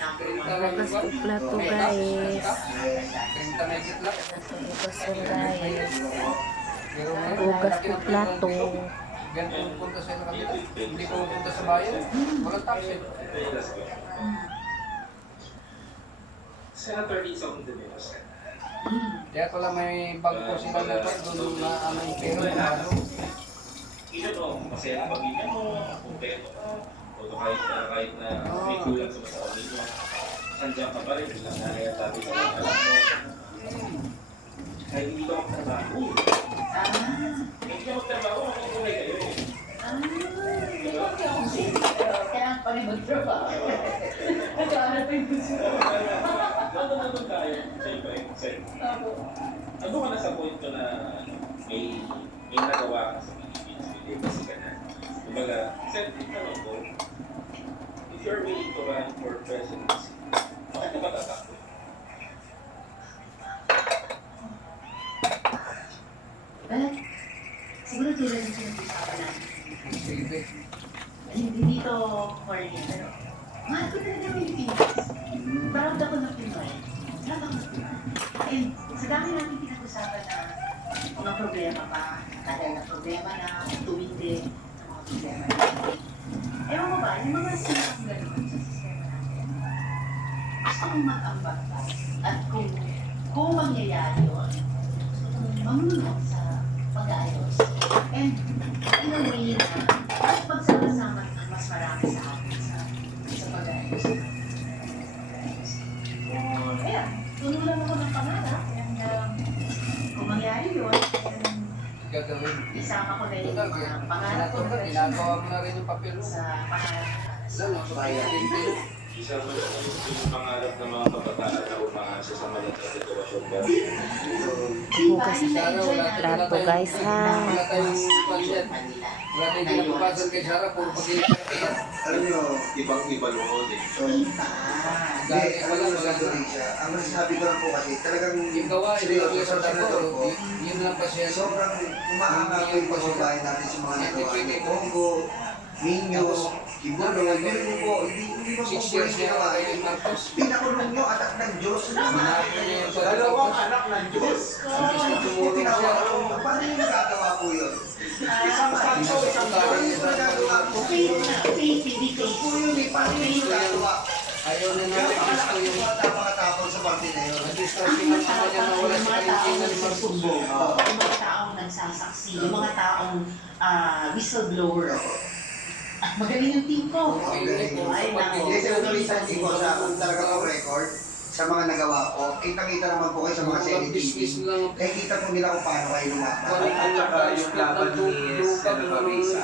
Bukas ko plato guys. Bukas ko guys. Bukas ko plato. Ganito punta sa kabila. Hindi ko punta sa bayan. Walang taxi. Senator Lisa Ontiveros. Kaya pala may bangko sila na doon na ano yung pero ano. Ito to, masaya ang pamilya mo, kumpleto ka, o kahit na may kulang sa masakit mo, sandiyan ka pa rin, lang nangyayatabi sa mga alam mo. Kahit hindi ka magtrabaho. Hindi ka magtrabaho, makukulay kayo eh. Kaya ang palibag-trabaho. Nagkahanap pa yung gusto. Nandun tayo, siyempre. Ano ka na sa point ko na may nagawa ka sa Philippines, hindi kasi ka na. Kumbaga, siyempre, tanong ko, if you're willing to run for presidency, bakit ka ba tatakbo? Well, siguro tulad ng pinag-usapan natin. Sige. Hindi dito corny, pero mahal ko talaga ang Pilipinas. Proud ako ng Pinoy. Proud ako ng Pinoy. And sa dami natin pinag-usapan na mga problema pa, tagal na problema na, tuwindi sa mga problema natin. Ewan mo ba, yung mga sinakang gano'n sa sistema natin, gusto kong mag-ambag pa. At kung mangyayari yun, gusto kong mamunod sa pag-aayos. And in a way na pagsama-sama ang mas marami sa atin sa pag-aayos. Kaya, tulo lang ako ng pangarap. And kung mangyari yun, Gagawin. isama ko na yung Total, mga pangarap ko na ginagawa mo na rin yung papel mo. sa pangarap ko. Ano, bayan. Isa mo na yung pangarap ng mga kabataan na umaasa sa maling sitwasyon ba? Bukas plato guys ha. Wala tayong budget. Wala tayong kinabukasan kay Sarah. Puro pag-iiyak. Alam nyo, ibang-iba loob eh. So, Dahil hindi, wala alam mo sa Indonesia, ang masasabi ko lang po kasi talagang yung gawa, seryoso yung sa senador ko. yun lang pa siya. Sobrang umaangat ko yung pagbabayan natin sa mga nagawa ni Bongo, Minyo, Kibulo, yun po, hindi mo 6 po years niya ginawa. kay Marcos. Pinakulong nyo, anak ng Diyos. Manapin niya yung Dalawang pagkakos. anak ng Diyos. Imbis na tumulong siya. Pinakulong nyo, paano yung nagagawa po yun? Isang santo, isang Parang Diyos, isang nagagawa po. Faith na, faith, hindi faith. Po yun eh, paano yung nagagawa? Ayaw na Kaya natin gusto anak yung ng mga tapakatapon sa parte na yun. nag-distortion ng ama niya na wala sa kalintinan ni Marcos. Yung mga taong nagsasaksi, yung mga taong whistleblower. At magaling yung team ko. Ang galing. Ay, nako. Hindi, Senator Lisa, hindi po sa talaga po record sa mga nagawa ko. Kita-kita naman po kayo sa mga Senate Business TV. lang. Eh, kita po nila kung paano kayo lumaban. Walang At saka yung laban ni Senator Risa,